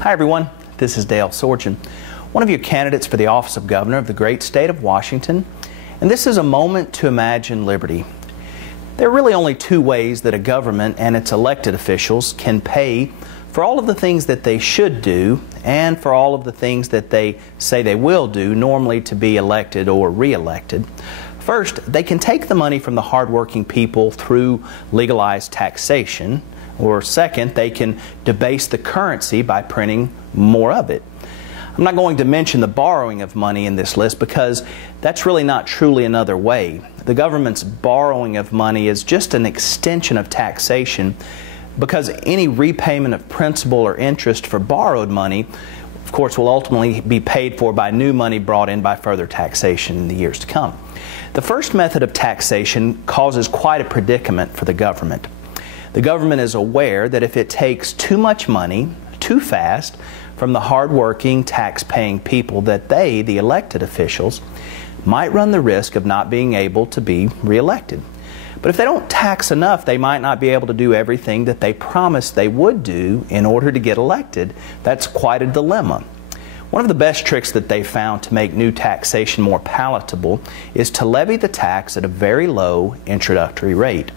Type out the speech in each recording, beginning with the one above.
Hi everyone, this is Dale Sorgen, one of your candidates for the office of Governor of the great state of Washington, and this is a moment to imagine liberty. There are really only two ways that a government and its elected officials can pay for all of the things that they should do and for all of the things that they say they will do, normally to be elected or re-elected. First, they can take the money from the hardworking people through legalized taxation, or second, they can debase the currency by printing more of it. I'm not going to mention the borrowing of money in this list because that's really not truly another way. The government's borrowing of money is just an extension of taxation, because any repayment of principal or interest for borrowed money, of course, will ultimately be paid for by new money brought in by further taxation in the years to come. The first method of taxation causes quite a predicament for the government. The government is aware that if it takes too much money, too fast, from the hardworking, tax-paying people, that they, the elected officials, might run the risk of not being able to be reelected. But if they don't tax enough, they might not be able to do everything that they promised they would do in order to get elected. That's quite a dilemma. One of the best tricks that they found to make new taxation more palatable is to levy the tax at a very low introductory rate.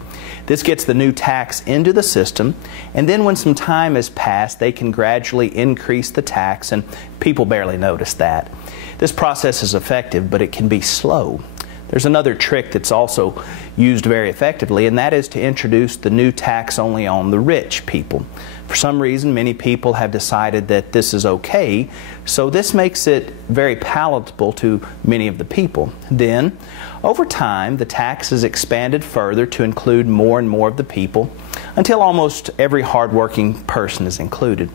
This gets the new tax into the system, and then when some time has passed, they can gradually increase the tax, and people barely notice that. This process is effective, but it can be slow. There's another trick that's also used very effectively, and that is to introduce the new tax only on the rich people. For some reason, many people have decided that this is okay, so this makes it very palatable to many of the people. Then, over time, the tax is expanded further to include more and more of the people, until almost every hardworking person is included.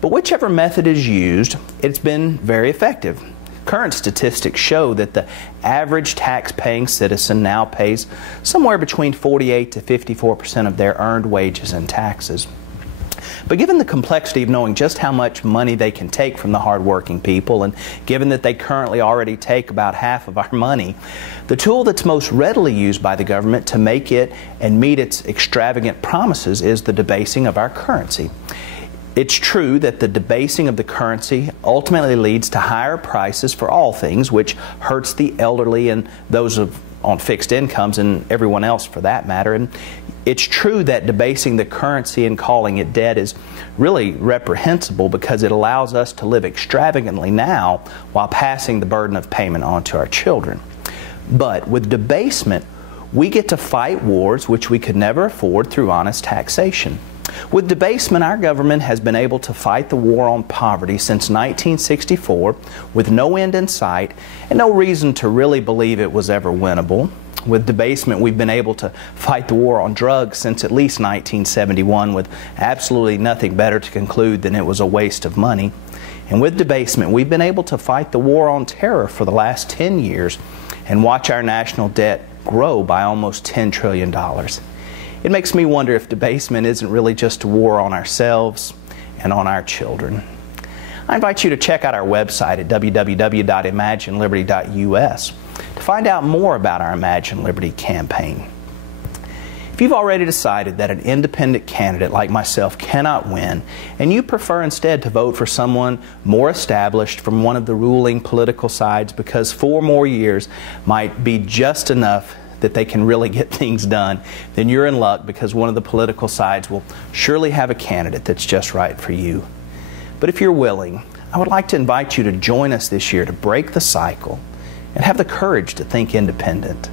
But whichever method is used, it's been very effective. Current statistics show that the average tax-paying citizen now pays somewhere between 48 to 54% of their earned wages in taxes. But given the complexity of knowing just how much money they can take from the hardworking people, and given that they currently already take about half of our money, the tool that's most readily used by the government to make it and meet its extravagant promises is the debasing of our currency. It's true that the debasing of the currency ultimately leads to higher prices for all things, which hurts the elderly and those on fixed incomes and everyone else for that matter. And it's true that debasing the currency and calling it debt is really reprehensible, because it allows us to live extravagantly now while passing the burden of payment on to our children. But with debasement, we get to fight wars which we could never afford through honest taxation. With debasement, our government has been able to fight the war on poverty since 1964 with no end in sight and no reason to really believe it was ever winnable. With debasement, we've been able to fight the war on drugs since at least 1971 with absolutely nothing better to conclude than it was a waste of money. And with debasement, we've been able to fight the war on terror for the last 10 years and watch our national debt grow by almost $10 trillion. It makes me wonder if debasement isn't really just a war on ourselves and on our children. I invite you to check out our website at www.imagineliberty.us to find out more about our Imagine Liberty campaign. If you've already decided that an independent candidate like myself cannot win, and you prefer instead to vote for someone more established from one of the ruling political sides because 4 more years might be just enough that they can really get things done, then you're in luck, because one of the political sides will surely have a candidate that's just right for you. But if you're willing, I would like to invite you to join us this year to break the cycle and have the courage to think independent.